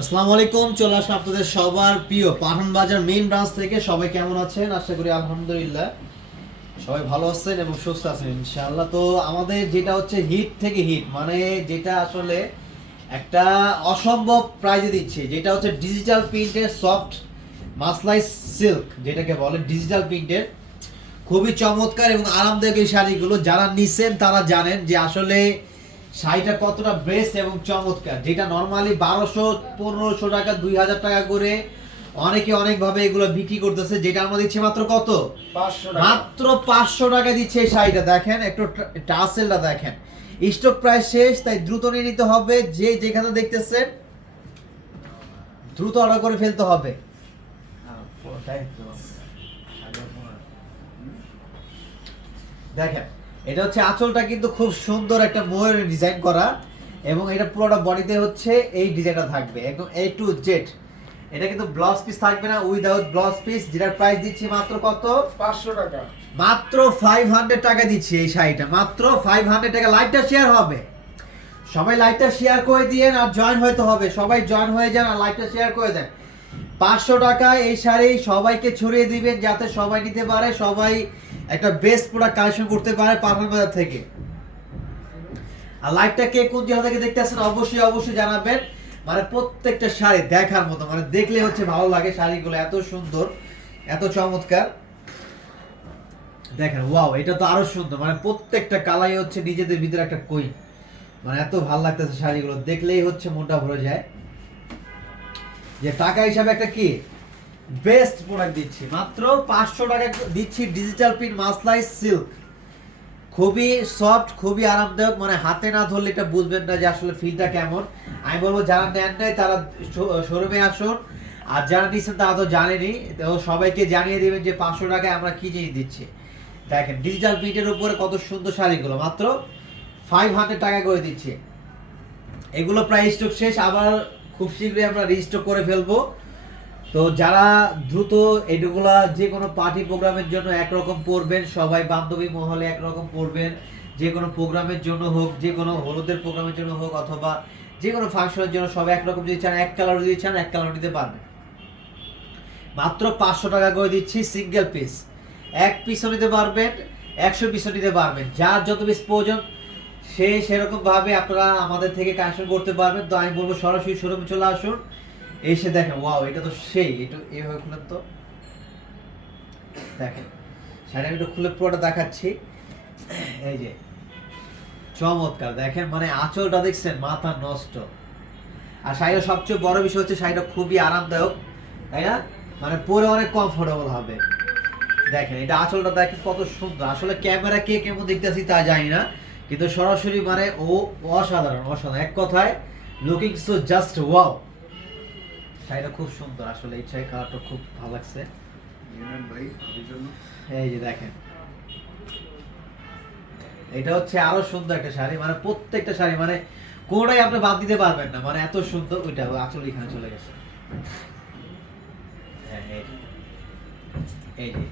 আসসালামু আলাইকুম, চলে আসলাম আপনাদের সবার প্রিয় পাঠান বাজার মেইন ব্রাঞ্চ থেকে। সবাই কেমন আছেন? আশা করি আলহামদুলিল্লাহ সবাই ভালো আছেন এবং সুস্থ আছেন। ইনশাআল্লাহ তো আমাদের যেটা হচ্ছে হিট থেকে হিট মানে যেটা আসলে একটা অসম্ভব প্রাইজে দিচ্ছে। যেটা হচ্ছে ডিজিটাল প্রিন্টের সফট মাসলাই সিল্ক যেটাকে বলে ডিজিটাল প্রিন্টের খুবই চমৎকার এবং আরামদায়ক এই শাড়িগুলো যারা নিছেন তারা জানেন যে আসলে শাড়িটা কতটা বেস্ট এবং চমৎকার? যেটা নর্মালি বারোশো পনেরোশো টাকা দুই হাজার টাকা করে অনেকে অনেকভাবে এগুলো বিক্রি করতেছে। যেটা আমরা দিচ্ছে মাত্র কত? মাত্র পাঁচশো টাকা দিচ্ছে এই শাড়িটা। দেখেন একটু টাসেলটা দেখেন। স্টক প্রায় শেষ তাই দ্রুত নিয়ে নিতে হবে। যে যেখানে দেখতেছেন দ্রুত অর্ডার করে ফেলতে হবে। দেখেন এটা হচ্ছে আঁচলটা কিন্তু খুব সুন্দর একটা ময়ূরের ডিজাইন করা এবং এটা পুরোটা বডিতে হচ্ছে এই ডিজাইনটা থাকবে একদম এ টু জেড এটা কিন্তু ব্লাউজ পিস থাকবে না উইদাউট ব্লাউজ পিস যেটার প্রাইস দিচ্ছি মাত্র কত? পাঁচশো টাকা। মাত্র ফাইভ হান্ড্রেড টাকা দিচ্ছি এই শাড়িটা মাত্র ফাইভ হান্ড্রেড টাকা। লাইভটা শেয়ার হবে। সবাই লাইভটা শেয়ার করে দিয়েন আর জয়েন হইতে হবে। সবাই জয়েন হয়ে যান আর লাইভটা শেয়ার করে দেন। পাঁচশো টাকা এই শাড়ি সবাইকে ছড়িয়ে দিবেন যাতে সবাই নিতে পারে সবাই একটা বেস্ট প্রোডাক্ট কালেকশন করতে পারে পাঠান বাজার থেকে। আর লাইভটা কে কোন জায়গা থেকে দেখতে আসছেন অবশ্যই অবশ্যই জানাবেন। মানে প্রত্যেকটা শাড়ি দেখার মতো মানে দেখলে হচ্ছে ভালো লাগে শাড়িগুলো এত সুন্দর, এত চমৎকার। দেখেন ওয়াও এটা তো আরও সুন্দর মানে প্রত্যেকটা কালাই হচ্ছে নিজেদের ভিতরে একটা কই। মানে এত ভালো লাগতেছে শাড়িগুলো, দেখলেই হচ্ছে মনটা ভরে যায়। যে টাকা হিসাবে একটা কি? বেস্ট প্রোডাক্ট দিচ্ছি। মাত্র পাঁচশো টাকা দিচ্ছি ডিজিটাল প্রিন্ট মাসলাই সিল্ক। খুবই সফট, খুবই আরামদায়ক মানে হাতে না ধরলে এটা বুঝবেন না যে আসলে ফিলটা কেমন। আমি বলব যারা নেন নাই, তারা শোরুমে আসুন। আর যারা নিচ্ছেন তারা তো জানেনি তো সবাইকে জানিয়ে দেবেন যে পাঁচশো টাকায় আমরা কি জিনিস দিচ্ছি। দেখেন, ডিজিটাল প্রিন্টের উপরে কত সুন্দর শাড়িগুলো। মাত্র ফাইভ হান্ড্রেড টাকা করে দিচ্ছি। এগুলো প্রায় স্টক শেষ। আবার খুব শীঘ্রই আমরা রিস্টক করে ফেলব। তো যারা দ্রুত এগুলা যে কোনো পার্টি প্রোগ্রামের জন্য একরকম পড়বেন, সবাই বান্ধবী মহলে একরকম পরবেন যে কোনো প্রোগ্রামের জন্য হোক যে কোনো হলুদের প্রোগ্রামের জন্য হোক, অথবা যে কোনো ফাংশনের জন্য সবাই একরকম যদি চান, এক কালার যদি চান, এক কালার নিতে পারবেন। মাত্র পাঁচশো টাকা করে দিচ্ছি সিঙ্গেল পিস এক পিসও নিতে পারবেন, একশো পিসও নিতে পারবেন। যার যত পিস প্রয়োজন, সে সেরকম ভাবে আপনারা আমাদের থেকে কালেকশন করতে পারবেন। তো আমি বলব সরাসরি শোরুমে চলে আসুন। এসে দেখেন, ওয়াও, এটা তো সেই, এটা এইভাবে খুলেন তো দেখেন। শাড়ি আমি একটু খুলে পুরোটা দেখাচ্ছি। এই যে, চমৎকার, দেখেন মানে আঁচলটা দেখছেন, মাথা নষ্ট। আর শাড়িটা সবচেয়ে বড় বিষয় হচ্ছে শাড়িটা খুবই আরামদায়ক, তাই না? মানে পরে অনেক কমফোর্টেবল হবে। দেখেন, এটা আঁচলটা দেখেন কত সুন্দর। আসলে ক্যামেরা কে কেমন দেখতেছি তা জানি না, কিন্তু সরাসরি মানে ও অসাধারণ অসাধারণ। এক কথায় লুকিং সো জাস্ট ওয়াও শাড়িটা খুব সুন্দর আসলে এই শাড়ি কালারটা খুব ভালো লাগছে। ভাই এই যে দেখেন। এটা হচ্ছে আরও সুন্দর একটা শাড়ি মানে প্রত্যেকটা শাড়ি মানে কোনটাই আপনি বাদ দিতে পারবেন না মানে এত সুন্দর ওইটা আসলে এখানে চলে গেছে। হ্যাঁ, যে। এই যে,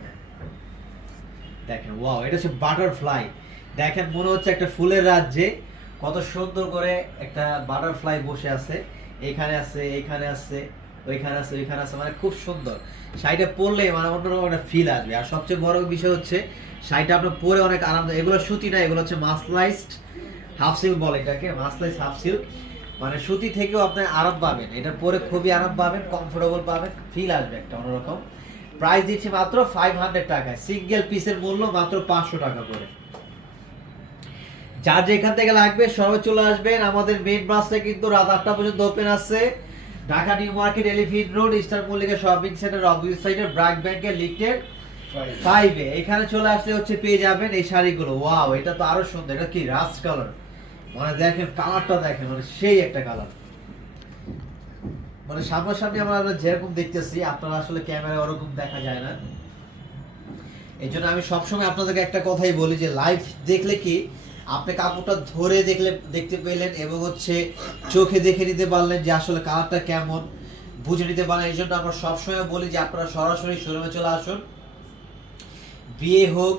হ্যাঁ। দেখেন ওয়াও এটা হচ্ছে বাটারফ্লাই দেখেন মনে হচ্ছে একটা ফুলের রাজ্যে কত সুন্দর করে একটা বাটারফ্লাই বসে আছে। এখানে আছে এখানে আছে, ওইখানে আছে ওইখানে আছে মানে খুব সুন্দর। শাড়িটা পরলে মানে অন্যরকম একটা ফিল আসবে। আর সবচেয়ে বড় বিষয় হচ্ছে, শাড়িটা আপনার পরে অনেক আরাম এগুলো সুতি না, এগুলো হচ্ছে মাসলাইসড, হাফ সিল্ক বলে এটাকে মাসলাইজ হাফ সিল্ক। মানে সুতি থেকেও আপনি আরাম পাবেন। এটা পরে খুবই আরাম পাবেন কমফোর্টেবল পাবেন ফিল আসবে একটা অন্যরকম প্রাইস দিচ্ছি মাত্র ফাইভ হান্ড্রেড টাকায়। সিঙ্গেল পিসের মূল্য মাত্র পাঁচশো টাকা করে। যার যেখান থেকে লাগবে সবাই চলে আসবেন। আমাদের মেন ব্রাঞ্চটা কিন্তু রাত আটটা পর্যন্ত ওপেন আছে। Dhaka new market elephant road eastern Mallika shopping centre opposite সাইডে ব্র্যাক ব্যাংকের লিফটের ফাইভ এখানে চলে আসলে হচ্ছে পেয়ে যাবেন এই শাড়িগুলো। ওয়াও এটা তো আরও সুন্দর। এটা কি রাস্ট কালার মানে দেখেন কালারটা দেখেন মানে সেই একটা কালার মানে সামনাসামনি আমরা আমরা যেরকম দেখতেছি আপনারা আসলে ক্যামেরায় ওরকম দেখা যায় না। এই জন্য আমি সবসময় আপনাদেরকে একটা কথাই বলি যে লাইভ দেখলে কি আপনি কাপড়টা ধরে দেখলে, দেখতে পেলেন এবং হচ্ছে চোখে দেখে নিতে পারলেন যে আসলে কালারটা কেমন, বুঝে নিতে পারলেন। এই জন্য আমরা সবসময় বলি যে আপনারা সরাসরি শোরুমে চলে আসুন। বিয়ে হোক,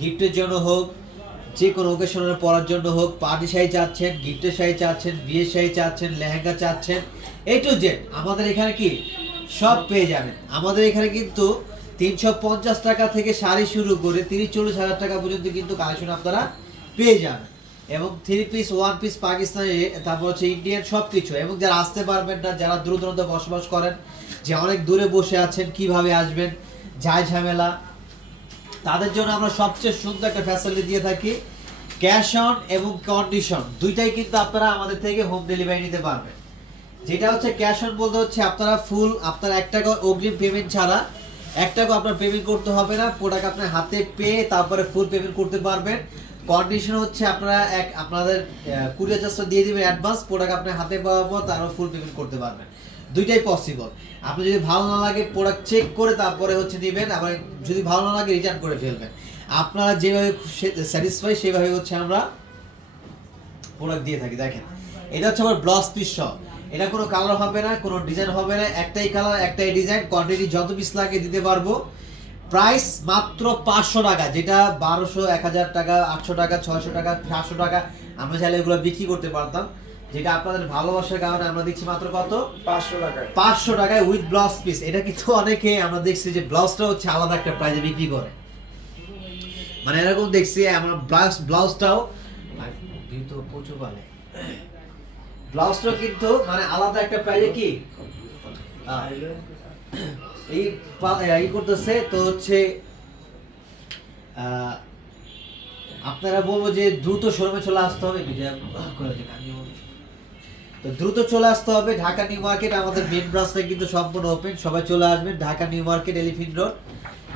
গিফটের জন্য হোক, যে কোনো ওকেশনের পরার জন্য হোক, পার্টি শাড়ি চাচ্ছেন, গিফটের শাড়ি চাচ্ছেন, বিয়ের শাড়ি চাচ্ছেন, লেহেঙ্গা চাচ্ছেন এ টু জেড আমাদের এখানে কি? সব পেয়ে যাবেন। আমাদের এখানে কিন্তু তিনশো পঞ্চাশ টাকা থেকে শাড়ি শুরু করে তিরিশ চল্লিশ হাজার টাকা পর্যন্ত কিন্তু কালেকশন আপনারা পেয়ে যাবেন এবং three piece one piece Pakistani, তারপর হচ্ছে ইন্ডিয়ান সব কিছু এবং যারা আসতে পারবেন না, যারা দূর দূরান্ত বসবাস করেন, যে অনেক দূরে বসে আছেন, কীভাবে আসবেন যায় ঝামেলা, তাদের জন্য আমরা সবচেয়ে সুন্দর একটা ফ্যাসিলিটি দিয়ে থাকি। ক্যাশ অন এবং কন্ডিশন দুইটাই কিন্তু আপনারা আমাদের থেকে হোম ডেলিভারি নিতে পারবেন। যেটা হচ্ছে ক্যাশ অন বলতে হচ্ছে আপনারা ফুল আপনার এক টাকা অগ্রিম পেমেন্ট ছাড়া, এক টাকা আপনার পেমেন্ট করতে হবে না। প্রোডাক্ট আপনার হাতে পেয়ে তারপরে ফুল পেমেন্ট করতে পারবেন। কন্ডিশন হচ্ছে আপনারা এক, আপনাদের কুরিয়ার চার্জটা দিয়ে দিবেন অ্যাডভান্স প্রোডাক্ট আপনার হাতে পাওয়ার পর তারপর ফুল পেমেন্ট করতে পারবেন। দুইটাই পসিবল আপনি যদি ভালো না লাগে প্রোডাক্ট চেক করে তারপরে হচ্ছে নেবেন, আবার যদি ভালো না লাগে রিটার্ন করে ফেলবেন। আপনারা যেভাবে স্যাটিসফাই সেভাবে হচ্ছে আমরা প্রোডাক্ট দিয়ে থাকি, দেখেন। এটা হচ্ছে আমার ব্লাউজ পিস সহ। এটা কোনো কালার হবে না, কোনো ডিজাইন হবে না, একটাই কালার একটাই ডিজাইন কোয়ান্টিটি যত পিস লাগে দিতে পারব। প্রাইস মাত্র পাঁচশো টাকা যেটা বারোশো এক হাজার টাকা আটশো টাকা ছয়শো টাকা সাতশো টাকা আমরা চাইলে এগুলো বিক্রি করতে পারতাম। যেটা আপনাদের ভালোবাসার কারণে আমরা দিচ্ছি মাত্র কত? পাঁচশো টাকায়। পাঁচশো টাকায় উইথ ব্লাউজ পিস এটা কিন্তু অনেকে আমরা দেখছি যে ব্লাউজটা হচ্ছে আলাদা একটা প্রাইজে বিক্রি করে। মানে এরকম দেখছি আমরা ব্লাউজ ব্লাউজটাও তো প্রচুর পালে ব্লাউজটাও কিন্তু মানে আলাদা একটা প্রাইজে কি? এই করতেছে তো হচ্ছে আপনারা বলব যে দ্রুত শোরুমে চলে আসতে হবে। তো দ্রুত চলে আসতে হবে, ঢাকা নিউ মার্কেট, আমাদের মেন ব্রাঞ্চটা কিন্তু সম্পূর্ণ ওপেন সবাই চলে আসবেন, Dhaka new market elephant road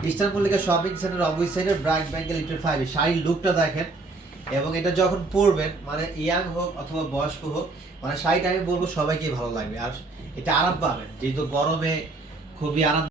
eastern Mallika shopping centre opposite সাইডে ব্র্যাক ব্যাংকের লিটার ফাইভে শাড়ির লুকটা দেখেন, এবং এটা যখন পরবেন মানে ইয়াং হোক অথবা বয়স্ক হোক মানে শাড়িটা আমি বলব সবাইকে ভালো লাগবে আর এটা আরাম পাবেন, যেহেতু গরমে খুবই আরাম